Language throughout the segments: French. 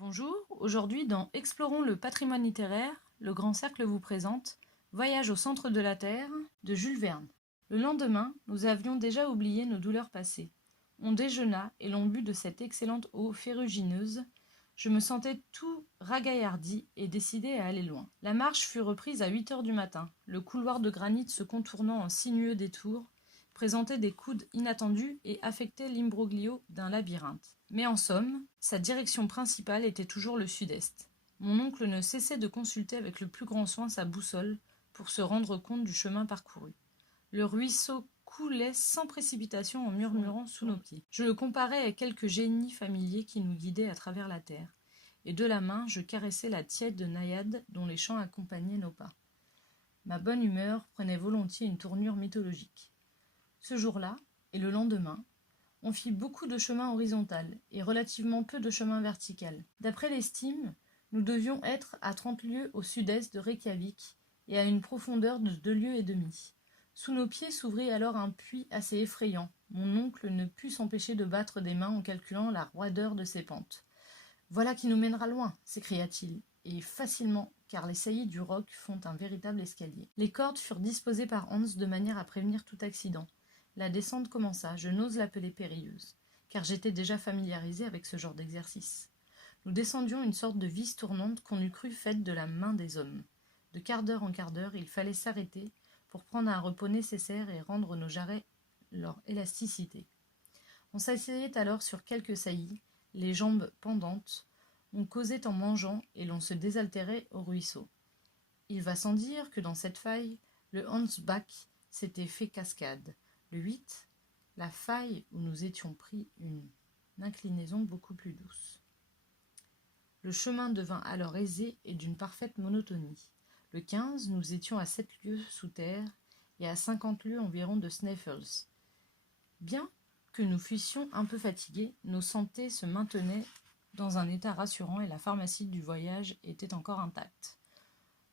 Bonjour, aujourd'hui dans Explorons le patrimoine littéraire, le Grand Cercle vous présente Voyage au centre de la Terre de Jules Verne. Le lendemain, nous avions déjà oublié nos douleurs passées. On déjeuna et l'on but de cette excellente eau ferrugineuse. Je me sentais tout ragaillardi et décidé à aller loin. La marche fut reprise à 8 heures du matin. Le couloir de granit se contournant en sinueux détours présentait des coudes inattendus et affectait l'imbroglio d'un labyrinthe. Mais en somme, sa direction principale était toujours le sud-est. Mon oncle ne cessait de consulter avec le plus grand soin sa boussole pour se rendre compte du chemin parcouru. Le ruisseau coulait sans précipitation en murmurant sous nos pieds. Je le comparais à quelques génies familiers qui nous guidaient à travers la terre, et de la main je caressais la tiède naïade dont les chants accompagnaient nos pas. Ma bonne humeur prenait volontiers une tournure mythologique. Ce jour-là, et le lendemain, on fit beaucoup de chemin horizontal et relativement peu de chemin vertical. D'après l'estime, nous devions être à 30 lieues au sud-est de Reykjavik et à une profondeur de 2 lieues et demie. Sous nos pieds s'ouvrit alors un puits assez effrayant. Mon oncle ne put s'empêcher de battre des mains en calculant la roideur de ses pentes. « Voilà qui nous mènera loin !» s'écria-t-il, et facilement, car les saillies du roc font un véritable escalier. Les cordes furent disposées par Hans de manière à prévenir tout accident. La descente commença, je n'ose l'appeler périlleuse, car j'étais déjà familiarisé avec ce genre d'exercice. Nous descendions une sorte de vis tournante qu'on eût cru faite de la main des hommes. De quart d'heure en quart d'heure, il fallait s'arrêter pour prendre un repos nécessaire et rendre nos jarrets leur élasticité. On s'asseyait alors sur quelques saillies, les jambes pendantes, on causait en mangeant et l'on se désaltérait au ruisseau. Il va sans dire que dans cette faille, le Hansbach s'était fait cascade. Le 8, la faille où nous étions pris une inclinaison beaucoup plus douce. Le chemin devint alors aisé et d'une parfaite monotonie. Le 15, nous étions à 7 lieues sous terre et à 50 lieues environ de Sneffels. Bien que nous fussions un peu fatigués, nos santés se maintenaient dans un état rassurant et la pharmacie du voyage était encore intacte.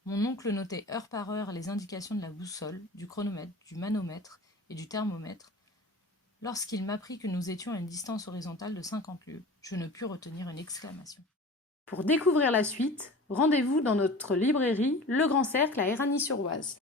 Mon oncle notait heure par heure les indications de la boussole, du chronomètre, du manomètre et du thermomètre. Lorsqu'il m'apprit que nous étions à une distance horizontale de 50 lieues, je ne pus retenir une exclamation. Pour découvrir la suite, rendez-vous dans notre librairie Le Grand Cercle à Éragny-sur-Oise.